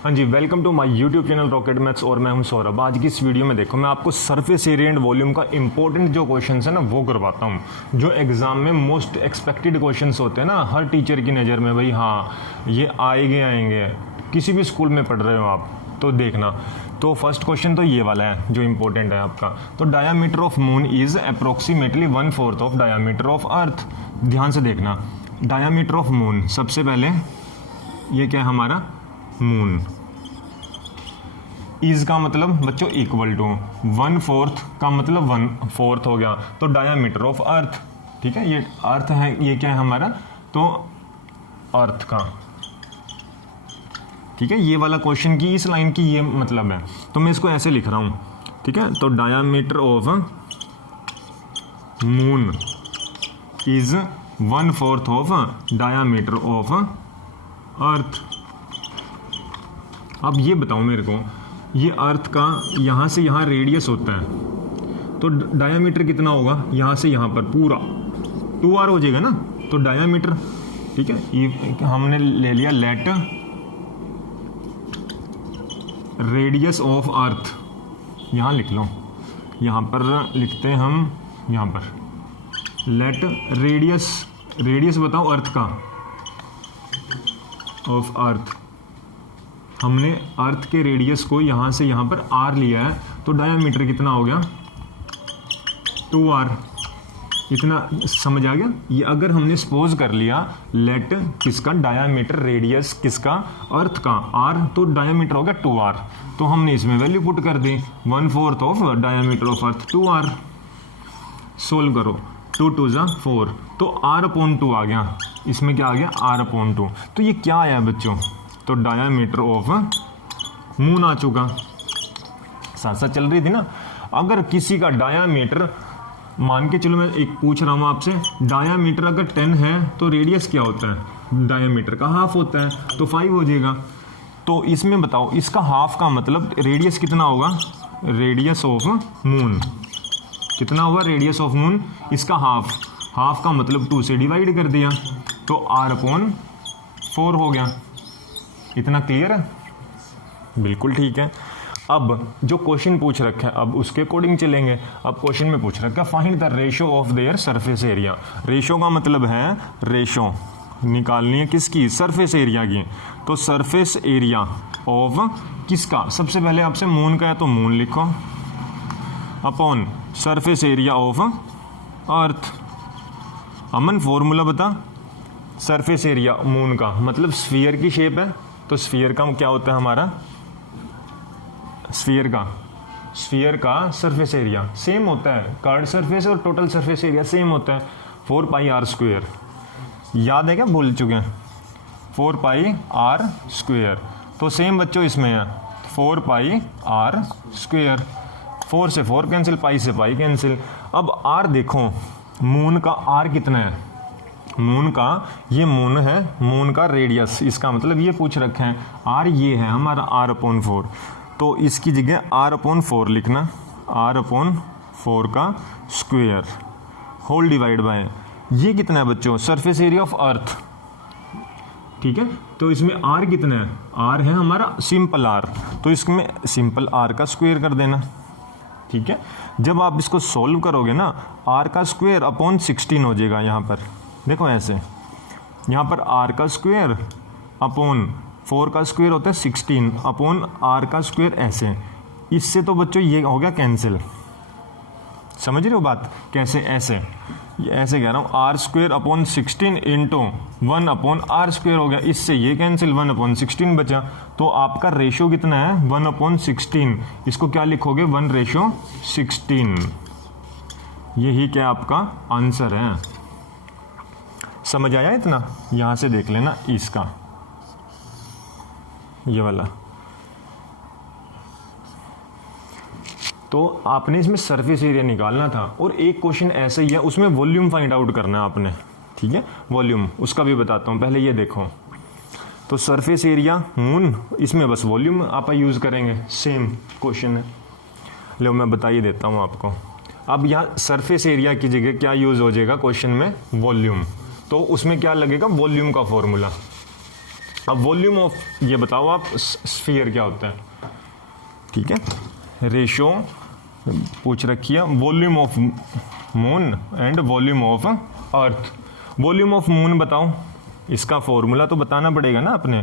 हाँ जी, welcome to my YouTube channel rocket maths और मैं हूं सौरभ। आज की इस वीडियो में देखो मैं आपको सरफेस एरिया एंड वॉल्यूम का इंपॉर्टेंट जो क्वेश्चंस है ना वो करवाता हूं, जो एग्जाम में मोस्ट एक्सपेक्टेड क्वेश्चंस होते हैं ना हर टीचर की नज़र में। भाई हाँ, ये आएंगे किसी भी स्कूल में पढ़ रहे हो आप तो देखना। तो फर्स्ट क्वेश्चन तो ये वाला है जो इंपॉर्टेंट है आपका। तो diameter of moon is approximately 1/4 of diameter of earth. ध्यान से देखना, डायामीटर ऑफ मून, सबसे पहले ये क्या है हमारा मून, इज का मतलब बच्चों इक्वल टू 1/4 का मतलब 1/4 हो गया। तो डायामीटर ऑफ अर्थ, ठीक है, ये अर्थ है, ये क्या है हमारा, तो अर्थ का, ठीक है। ये वाला क्वेश्चन की इस लाइन की ये मतलब है, तो मैं इसको ऐसे लिख रहा हूं, ठीक है। तो diameter of moon is 1/4 of diameter of earth. अब ये बताओ मेरे को, ये अर्थ का यहाँ से यहाँ रेडियस होता है, तो डायामीटर कितना होगा यहाँ से यहाँ पर पूरा 2r हो जाएगा ना। तो डायामीटर, ठीक है, ये हमने ले लिया लेट रेडियस ऑफ अर्थ, यहाँ लिख लो, यहाँ पर लिखते हैं हम, यहाँ पर लेट रेडियस बताओ अर्थ का, ऑफ अर्थ। हमने अर्थ के रेडियस को यहाँ से यहाँ पर r लिया है, तो डायामीटर कितना हो गया 2r। इतना समझ आ गया। ये अगर हमने सपोज कर लिया लेट किसका डायामीटर रेडियस किसका अर्थ का r, तो डायामीटर हो गया 2r। तो हमने इसमें वैल्यू पुट कर दी 1/4 of diameter of earth 2r। Solve करो, 2 2 जा 4, तो r/2 आ गया। इसमें क्या आ गया r/2। तो ये क्या आया बच्चों, तो डायामीटर ऑफ मून आ चुका। साथ साथ चल रही थी ना। अगर किसी का डायामीटर, मान के चलो मैं एक पूछ रहा हूँ आपसे, डायामीटर अगर 10 है तो रेडियस क्या होता है, डायामीटर का हाफ होता है, तो 5 हो जाएगा। तो इसमें बताओ, इसका हाफ का मतलब रेडियस कितना होगा, रेडियस ऑफ मून कितना होगा, रेडियस ऑफ मून इसका हाफ का मतलब 2 से डिवाइड कर दिया, तो r/4 हो गया। इतना क्लियर है, बिल्कुल ठीक है। अब जो क्वेश्चन पूछ रखा है अब उसके अकॉर्डिंग चलेंगे। अब क्वेश्चन में पूछ रखा है find the ratio of their surface area. Ratio का मतलब है रेशो निकालनी है किसकी, सरफेस एरिया की। तो सरफेस एरिया ऑफ किसका, सबसे पहले आपसे मून का है तो मून लिखो, upon surface area of earth. Aman formula बता, सरफेस एरिया मून का मतलब स्फीयर की शेप है, तो स्फीयर का क्या होता है हमारा, स्फीयर का सरफेस एरिया सेम होता है, कर्व्ड सरफेस और टोटल सरफेस एरिया सेम होता है 4πr²। याद है क्या, भूल चुके हैं, 4πr²। तो सेम बच्चों इसमें है 4πr²। 4 से 4 कैंसिल, पाई से पाई कैंसिल। अब r देखो, मून का r कितना है, मून का, ये मून है, मून का रेडियस, इसका मतलब ये पूछ रखे हैं r, ये है हमारा r/4। तो इसकी जगह r/4 लिखना, r/4 का स्क्वायर होल डिवाइड बाय, ये कितना है बच्चों, सरफेस एरिया ऑफ अर्थ, ठीक है। तो इसमें r कितना है, r है हमारा सिंपल r, तो इसमें सिंपल r का स्क्वायर कर देना, ठीक है। जब आप इसको सॉल्व करोगे ना, r का स्क्वायर अपॉन 16 हो जाएगा। यहाँ पर देखो ऐसे, यहाँ पर r का स्क्वायर अपॉन 4 का स्क्वायर होता है 16 अपॉन r का स्क्वायर, ऐसे। इससे तो बच्चों ये हो गया कैंसिल, समझ रहे हो बात कैसे, ऐसे कह रहा हूँ, r² अपॉन 16 इंटू 1/r² हो गया, इससे ये कैंसिल, 1/16 बचा। तो आपका रेशो कितना है 1/16, इसको क्या लिखोगे 1/16। यही क्या आपका आंसर है। समझ आया इतना, यहां से देख लेना इसका, ये वाला। तो आपने इसमें सरफेस एरिया निकालना था, और एक क्वेश्चन ऐसा ही है उसमें वॉल्यूम फाइंड आउट करना है आपने, ठीक है। वॉल्यूम उसका भी बताता हूँ, पहले ये देखो। तो सरफेस एरिया मून, इसमें बस वॉल्यूम आप यूज़ करेंगे, सेम क्वेश्चन है। लो मैं बता ही देता हूँ आपको। अब यहाँ सरफेस एरिया की जगह क्या यूज़ हो जाएगा क्वेश्चन में, वॉल्यूम। तो उसमें क्या लगेगा, वॉल्यूम का फॉर्मूला। अब वॉल्यूम ऑफ ये बताओ आप स्फीयर क्या होता है, ठीक है। रेशो पूछ रखी है volume of moon and volume of earth. Volume of moon बताओ, इसका फॉर्मूला तो बताना पड़ेगा ना अपने,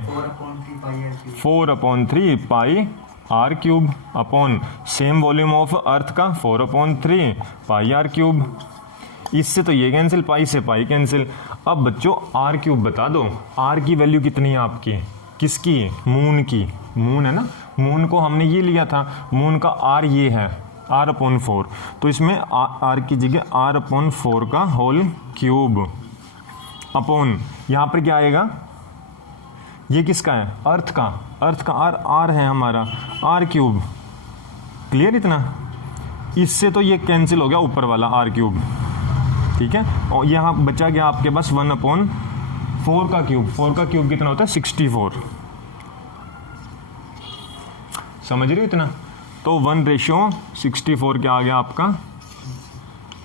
4/3 pi R cube upon same volume of earth का 4/3 पाई आर क्यूब। इससे तो ये कैंसिल, पाई से पाई कैंसिल। अब बच्चों आर क्यूब बता दो, आर की वैल्यू कितनी है आपकी, किसकी, मून की। मून है ना, मून को हमने ये लिया था, मून का आर ये है r/4, तो इसमें आर की जगह r/4 का होल क्यूब अपॉन यहाँ पर क्या आएगा, ये किसका है, अर्थ का, अर्थ का आर है हमारा आर क्यूब। क्लियर इतना, इससे तो ये कैंसिल हो गया ऊपर वाला आर क्यूब, ठीक है। और यहाँ बचा गया आपके पास 1/4 का क्यूब। 4 का क्यूब कितना होता है, 64। समझ रहे हो इतना, तो 1/64 क्या आ गया आपका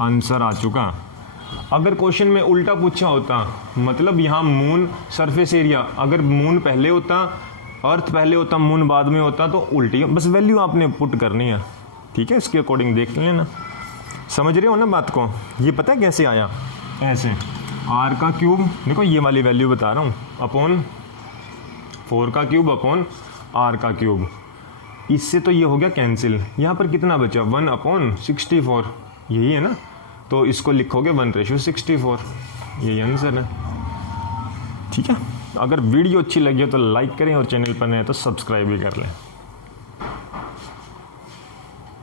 आंसर आ चुका। अगर क्वेश्चन में उल्टा पूछा होता, मतलब यहाँ मून सरफेस एरिया, अगर मून पहले होता, अर्थ पहले होता, मून बाद में होता, तो उल्टी, बस वैल्यू आपने पुट करनी है, ठीक है। इसके अकॉर्डिंग देख लेना। समझ रहे हो ना बात को, ये पता है कैसे आया, ऐसे आर का क्यूब, देखो ये वाली वैल्यू बता रहा हूँ, अपॉन 4 का क्यूब अपॉन आर का क्यूब। इससे तो ये हो गया कैंसिल। यहाँ पर कितना बचा, 1/64, यही है ना, तो इसको लिखोगे 1/64, यही आंसर है, ठीक है। अगर वीडियो अच्छी लगी हो तो लाइक करें और चैनल पर नए तो सब्सक्राइब भी कर लें।